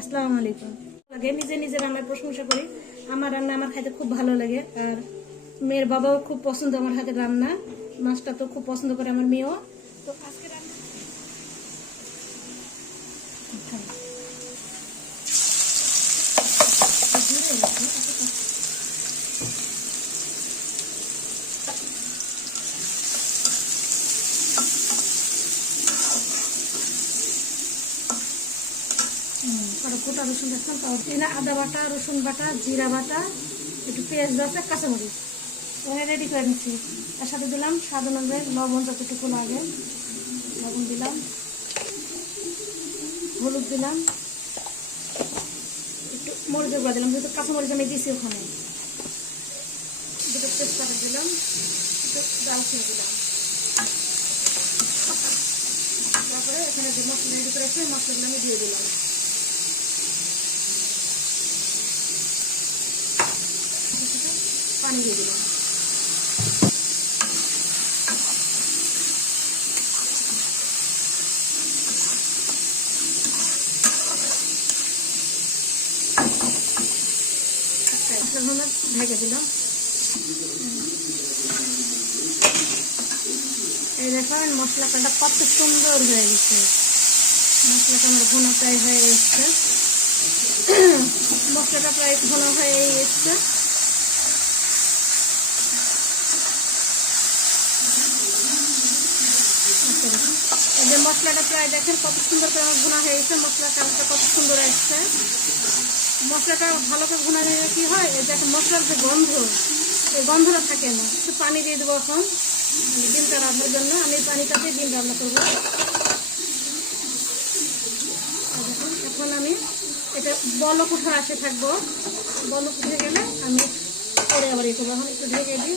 আসসালামু আলাইকুম। নিজে নিজে রান্নার প্রশংসা করি। আমার রান্না আমার খাইতে খুব ভালো লাগে, আর মেয়ের বাবাও খুব পছন্দ আমার হাতের রান্না। মাছটা তো খুব পছন্দ করে আমার মেয়েও। তো আজকে রান্না গোটা রসুন দেখলাম, তাও আদা বাটা, রসুন বাটা, জিরা বাটা, একটু পেঁয়াজ বাটা, কাঁচামরিচ রেডি করে নিচ্ছি। তার সাথে দিলাম স্বাদ অনুযায়ী লবণ, যতটুকু লাগে লবণ দিলাম, হলুদ দিলাম, একটু মরিচের গুঁড়া দিলাম, যেহেতু কাঁচামরিচ আমি দিয়েছি ওখানে। দুটো তেজপাতা দিলাম, একটু দারচিনি দিলাম। তারপরে এখানে যে মশলা রেডি করে রেখে মশলাগুলো আমি দিয়ে দিলাম। পানি দিয়ে দিলাম। ঢেকে দিলাম। এই দেখেন মশলাটা কত সুন্দর হয়ে গেছে। মশলাটা আমার ঘন প্রায় হয়ে এসছে, মশলাটা প্রায় ঘন হয়ে এসছে। এই যে মশলাটা প্রায় দেখেন কত সুন্দর করে আমার ভুনা হয়ে গেছে। মশলার কালারটা কত সুন্দর আসছে। মশলাটা ভালো করে ভুনা দিলে কি হয়, এই যে মশলার যে গন্ধ, এই গন্ধটা থাকে না। একটু পানি দিয়ে দেবো এখন ডিমটা রান্নার জন্য। আমি পানিটাতে ডিম রান্না করবো। দেখুন এখন আমি এটা বলক উঠে আসে থাকবো। বলক উঠে গেলে আমি পরে আবার এই করবো। এখন একটু ঢেকে দিই।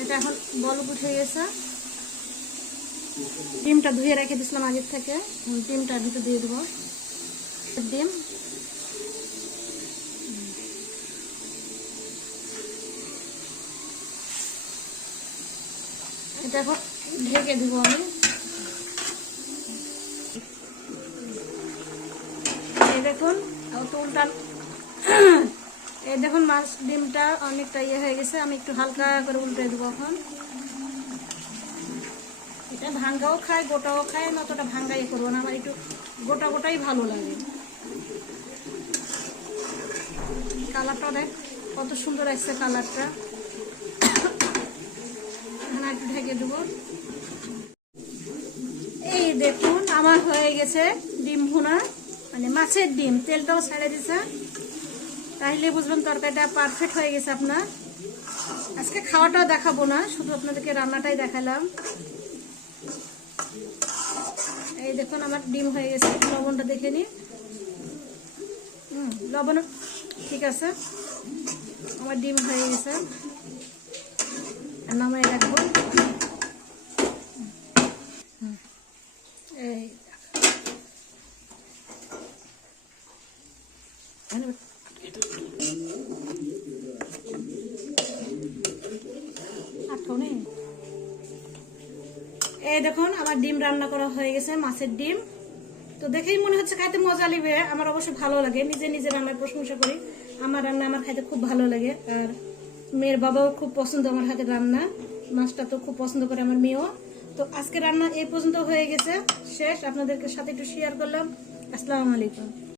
এটা এখন বলক উঠে গেছে। ডিমটা ধুয়ে রেখে দিয়েছিলাম আগের থেকে, ডিমটা ভিতরে দিয়ে দেবো। ডিম এটা এখন ঢেকে দিব আমি। এই দেখুন উল্টা, এই দেখুন মাছ ডিমটা অনেকটা ইয়ে হয়ে গেছে। আমি একটু হালকা করে উল্টে দেবো এখন। এটা ভাঙ্গাও খায়, গোটাও খায়, আমি অতটা ভাঙ্গা ইয়ে করবো না। আমার একটু গোটা গোটাই ভালো লাগে। কালারটা দেখ কত সুন্দর আসছে কালারটা। একটু ঢেকে দেবো। এই দেখুন আমার হয়ে গেছে ডিম ভুনা, মানে মাছের ডিম। তেলটাও ছেড়ে দিছে, তাহলে বুঝবেন তরকারিটা পারফেক্ট হয়ে গেছে আপনার। আজকে খাওয়াটাও দেখাবো না, শুধু আপনাদেরকে রান্নাটাই দেখালাম। এই দেখুন আমার ডিম হয়ে গেছে। লবণটা দেখে নিন। লবণ ঠিক আছে, আমার ডিম হয়ে গেছে। নামাই রাখবো। এই এই দেখুন আমার ডিম রান্না করা হয়ে গেছে, মাছের ডিম। তো দেখেই মনে হচ্ছে খাইতে মজা লাগবে। আমার অবশ্য ভালো লাগে, নিজে নিজে রান্নার প্রশংসা করি। আমার রান্না আমার খাইতে খুব ভালো লাগে, আর মেয়ের বাবাও খুব পছন্দ আমার হাতের রান্না। মাছটা তো খুব পছন্দ করে আমার মেয়েও। তো আজকে রান্না এই পর্যন্ত হয়ে গেছে, শেষ। আপনাদেরকে সাথে একটু শেয়ার করলাম। আসসালামু আলাইকুম।